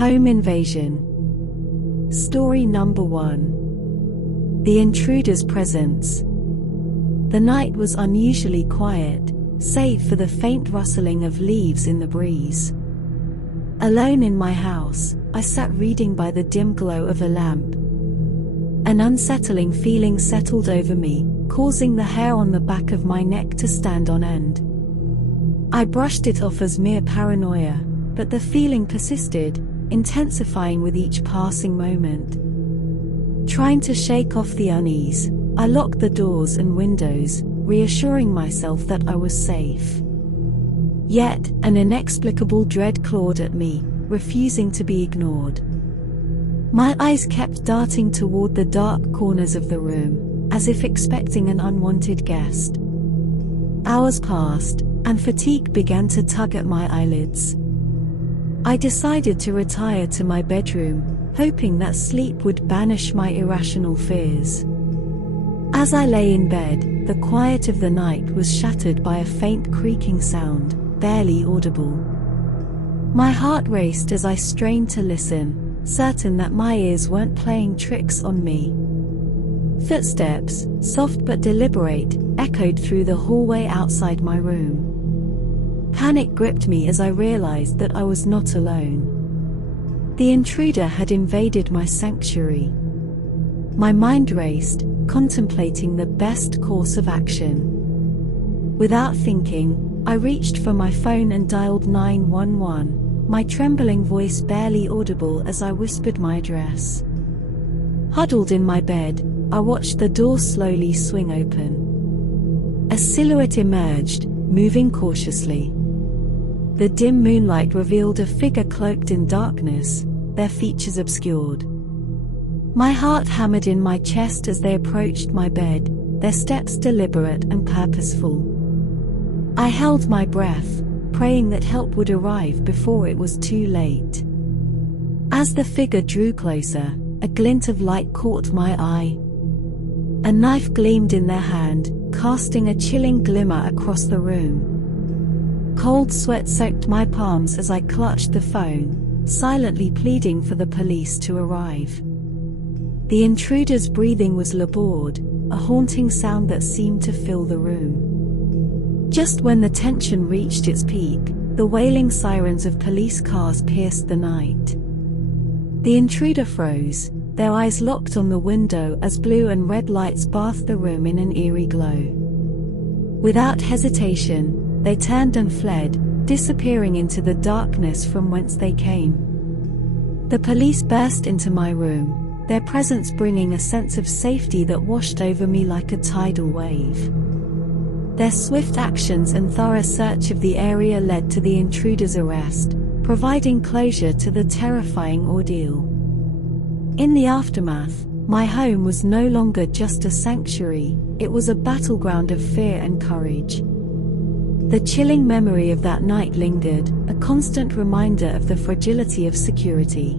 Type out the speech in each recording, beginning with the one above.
Home invasion. Story number 1. The intruder's presence. The night was unusually quiet, save for the faint rustling of leaves in the breeze. Alone in my house, I sat reading by the dim glow of a lamp. An unsettling feeling settled over me, causing the hair on the back of my neck to stand on end. I brushed it off as mere paranoia, but the feeling persisted, intensifying with each passing moment. Trying to shake off the unease, I locked the doors and windows, reassuring myself that I was safe. Yet, an inexplicable dread clawed at me, refusing to be ignored. My eyes kept darting toward the dark corners of the room, as if expecting an unwanted guest. Hours passed, and fatigue began to tug at my eyelids. I decided to retire to my bedroom, hoping that sleep would banish my irrational fears. As I lay in bed, the quiet of the night was shattered by a faint creaking sound, barely audible. My heart raced as I strained to listen, certain that my ears weren't playing tricks on me. Footsteps, soft but deliberate, echoed through the hallway outside my room. Panic gripped me as I realized that I was not alone. The intruder had invaded my sanctuary. My mind raced, contemplating the best course of action. Without thinking, I reached for my phone and dialed 911, my trembling voice barely audible as I whispered my address. Huddled in my bed, I watched the door slowly swing open. A silhouette emerged, moving cautiously. The dim moonlight revealed a figure cloaked in darkness, their features obscured. My heart hammered in my chest as they approached my bed, their steps deliberate and purposeful. I held my breath, praying that help would arrive before it was too late. As the figure drew closer, a glint of light caught my eye. A knife gleamed in their hand, casting a chilling glimmer across the room. Cold sweat soaked my palms as I clutched the phone, silently pleading for the police to arrive. The intruder's breathing was labored, a haunting sound that seemed to fill the room. Just when the tension reached its peak, the wailing sirens of police cars pierced the night. The intruder froze, their eyes locked on the window as blue and red lights bathed the room in an eerie glow. Without hesitation, they turned and fled, disappearing into the darkness from whence they came. The police burst into my room, their presence bringing a sense of safety that washed over me like a tidal wave. Their swift actions and thorough search of the area led to the intruder's arrest, providing closure to the terrifying ordeal. In the aftermath, my home was no longer just a sanctuary, it was a battleground of fear and courage. The chilling memory of that night lingered, a constant reminder of the fragility of security.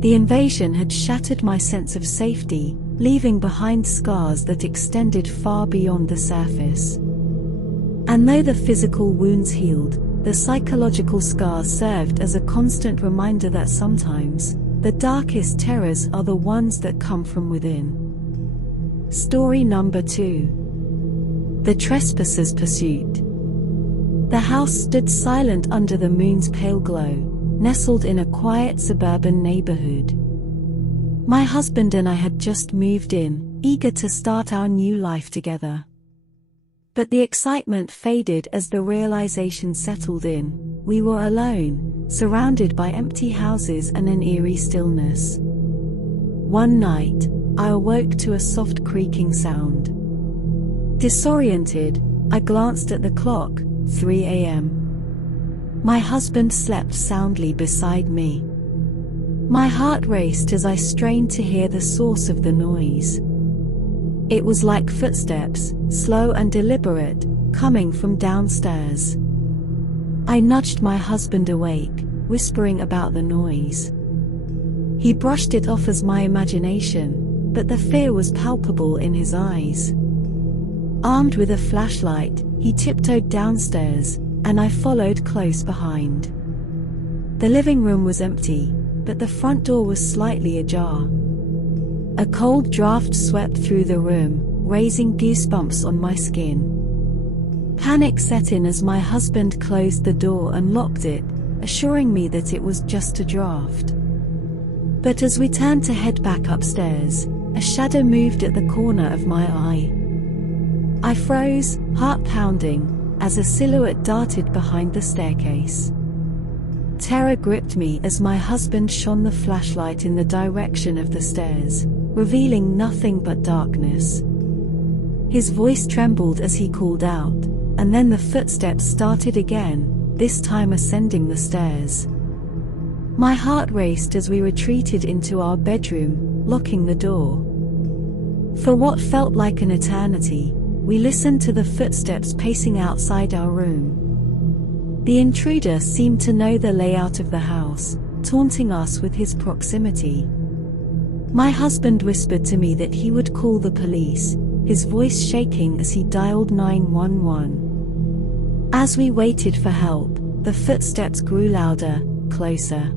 The invasion had shattered my sense of safety, leaving behind scars that extended far beyond the surface. And though the physical wounds healed, the psychological scars served as a constant reminder that sometimes, the darkest terrors are the ones that come from within. Story number 2. The Trespasser's Pursuit. The house stood silent under the moon's pale glow, nestled in a quiet suburban neighborhood. My husband and I had just moved in, eager to start our new life together. But the excitement faded as the realization settled in. We were alone, surrounded by empty houses and an eerie stillness. One night, I awoke to a soft creaking sound. Disoriented, I glanced at the clock, 3 a.m. My husband slept soundly beside me. My heart raced as I strained to hear the source of the noise. It was like footsteps, slow and deliberate, coming from downstairs. I nudged my husband awake, whispering about the noise. He brushed it off as my imagination, but the fear was palpable in his eyes. Armed with a flashlight, he tiptoed downstairs, and I followed close behind. The living room was empty, but the front door was slightly ajar. A cold draft swept through the room, raising goosebumps on my skin. Panic set in as my husband closed the door and locked it, assuring me that it was just a draft. But as we turned to head back upstairs, a shadow moved at the corner of my eye. I froze, heart pounding, as a silhouette darted behind the staircase. Terror gripped me as my husband shone the flashlight in the direction of the stairs, revealing nothing but darkness. His voice trembled as he called out, and then the footsteps started again, this time ascending the stairs. My heart raced as we retreated into our bedroom, locking the door. For what felt like an eternity, we listened to the footsteps pacing outside our room. The intruder seemed to know the layout of the house, taunting us with his proximity. My husband whispered to me that he would call the police, his voice shaking as he dialed 911. As we waited for help, the footsteps grew louder, closer.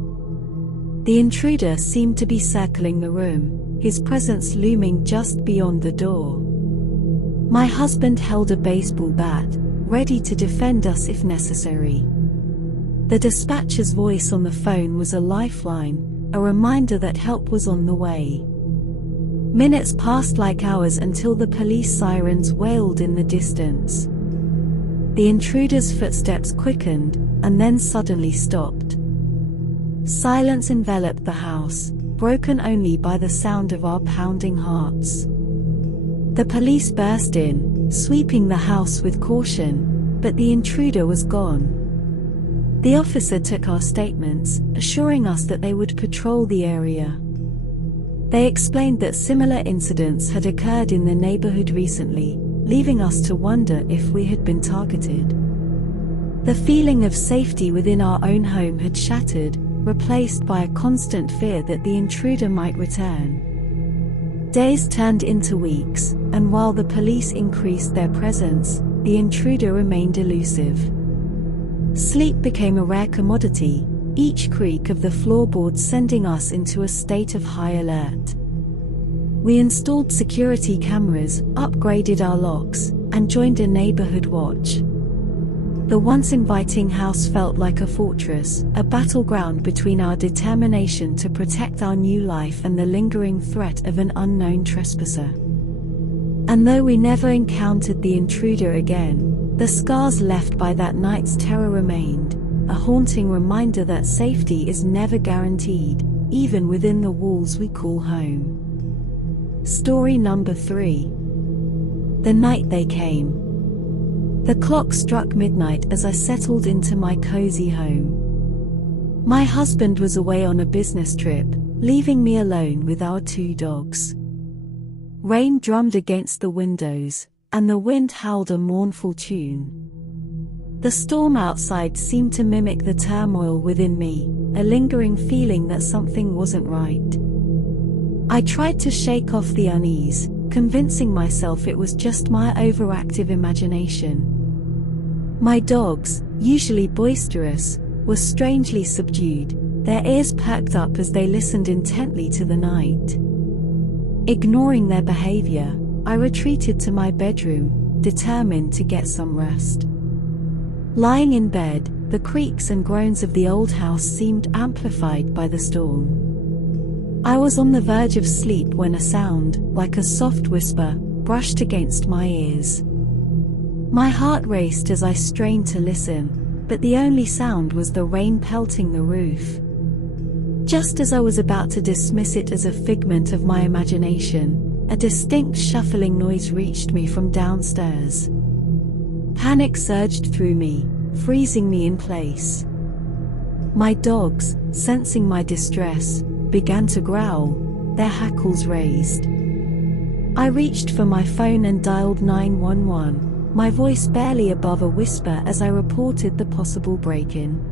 The intruder seemed to be circling the room, his presence looming just beyond the door. My husband held a baseball bat, ready to defend us if necessary. The dispatcher's voice on the phone was a lifeline, a reminder that help was on the way. Minutes passed like hours until the police sirens wailed in the distance. The intruder's footsteps quickened, and then suddenly stopped. Silence enveloped the house, broken only by the sound of our pounding hearts. The police burst in, sweeping the house with caution, but the intruder was gone. The officer took our statements, assuring us that they would patrol the area. They explained that similar incidents had occurred in the neighborhood recently, leaving us to wonder if we had been targeted. The feeling of safety within our own home had shattered, replaced by a constant fear that the intruder might return. Days turned into weeks, and while the police increased their presence, the intruder remained elusive. Sleep became a rare commodity, each creak of the floorboards sending us into a state of high alert. We installed security cameras, upgraded our locks, and joined a neighborhood watch. The once inviting house felt like a fortress, a battleground between our determination to protect our new life and the lingering threat of an unknown trespasser. And though we never encountered the intruder again, the scars left by that night's terror remained, a haunting reminder that safety is never guaranteed, even within the walls we call home. Story number 3. The night they came. The clock struck midnight as I settled into my cozy home. My husband was away on a business trip, leaving me alone with our 2 dogs. Rain drummed against the windows, and the wind howled a mournful tune. The storm outside seemed to mimic the turmoil within me, a lingering feeling that something wasn't right. I tried to shake off the unease, convincing myself it was just my overactive imagination. My dogs, usually boisterous, were strangely subdued, their ears perked up as they listened intently to the night. Ignoring their behavior, I retreated to my bedroom, determined to get some rest. Lying in bed, the creaks and groans of the old house seemed amplified by the storm. I was on the verge of sleep when a sound, like a soft whisper, brushed against my ears. My heart raced as I strained to listen, but the only sound was the rain pelting the roof. Just as I was about to dismiss it as a figment of my imagination, a distinct shuffling noise reached me from downstairs. Panic surged through me, freezing me in place. My dogs, sensing my distress, began to growl, their hackles raised. I reached for my phone and dialed 911, my voice barely above a whisper as I reported the possible break-in.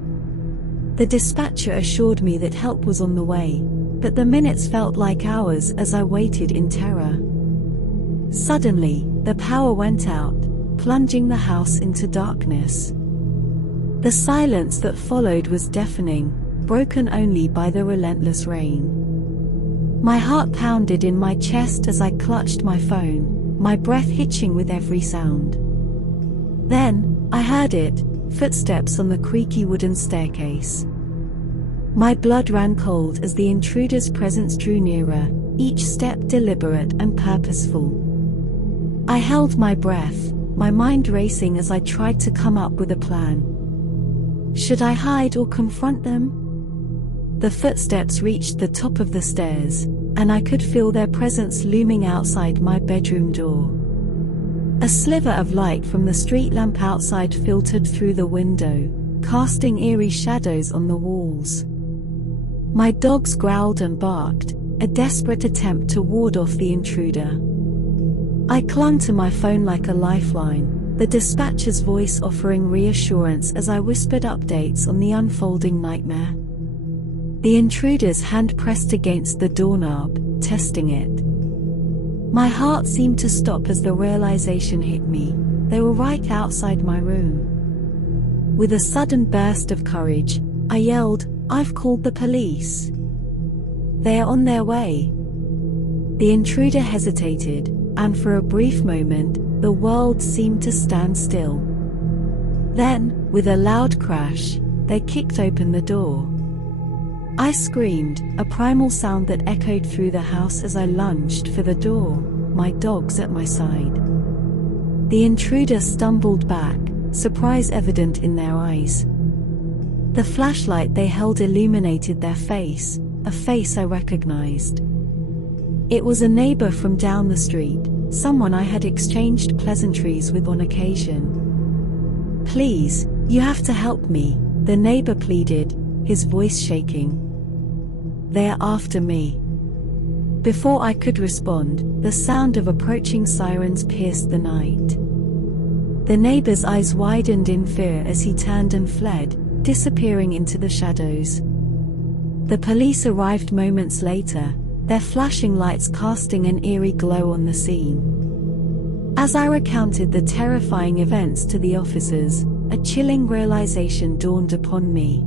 The dispatcher assured me that help was on the way, but the minutes felt like hours as I waited in terror. Suddenly, the power went out, plunging the house into darkness. The silence that followed was deafening, broken only by the relentless rain. My heart pounded in my chest as I clutched my phone, my breath hitching with every sound. Then, I heard it, footsteps on the creaky wooden staircase. My blood ran cold as the intruder's presence drew nearer, each step deliberate and purposeful. I held my breath, my mind racing as I tried to come up with a plan. Should I hide or confront them? The footsteps reached the top of the stairs, and I could feel their presence looming outside my bedroom door. A sliver of light from the street lamp outside filtered through the window, casting eerie shadows on the walls. My dogs growled and barked, a desperate attempt to ward off the intruder. I clung to my phone like a lifeline, the dispatcher's voice offering reassurance as I whispered updates on the unfolding nightmare. The intruder's hand pressed against the doorknob, testing it. My heart seemed to stop as the realization hit me, they were right outside my room. With a sudden burst of courage, I yelled, "I've called the police. They are on their way." The intruder hesitated, and for a brief moment, the world seemed to stand still. Then, with a loud crash, they kicked open the door. I screamed, a primal sound that echoed through the house as I lunged for the door, my dogs at my side. The intruder stumbled back, surprise evident in their eyes. The flashlight they held illuminated their face, a face I recognized. It was a neighbor from down the street, someone I had exchanged pleasantries with on occasion. "Please, you have to help me," the neighbor pleaded, his voice shaking. "They're after me." Before I could respond, the sound of approaching sirens pierced the night. The neighbor's eyes widened in fear as he turned and fled, disappearing into the shadows. The police arrived moments later, their flashing lights casting an eerie glow on the scene. As I recounted the terrifying events to the officers, a chilling realization dawned upon me.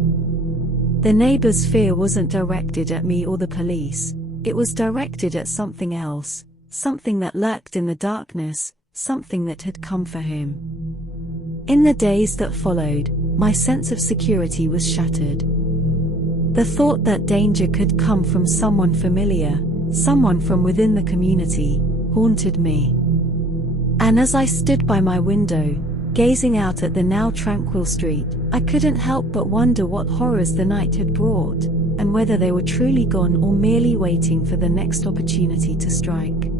The neighbor's fear wasn't directed at me or the police, it was directed at something else, something that lurked in the darkness, something that had come for him. In the days that followed, my sense of security was shattered. The thought that danger could come from someone familiar, someone from within the community, haunted me. And as I stood by my window, gazing out at the now tranquil street, I couldn't help but wonder what horrors the night had brought, and whether they were truly gone or merely waiting for the next opportunity to strike.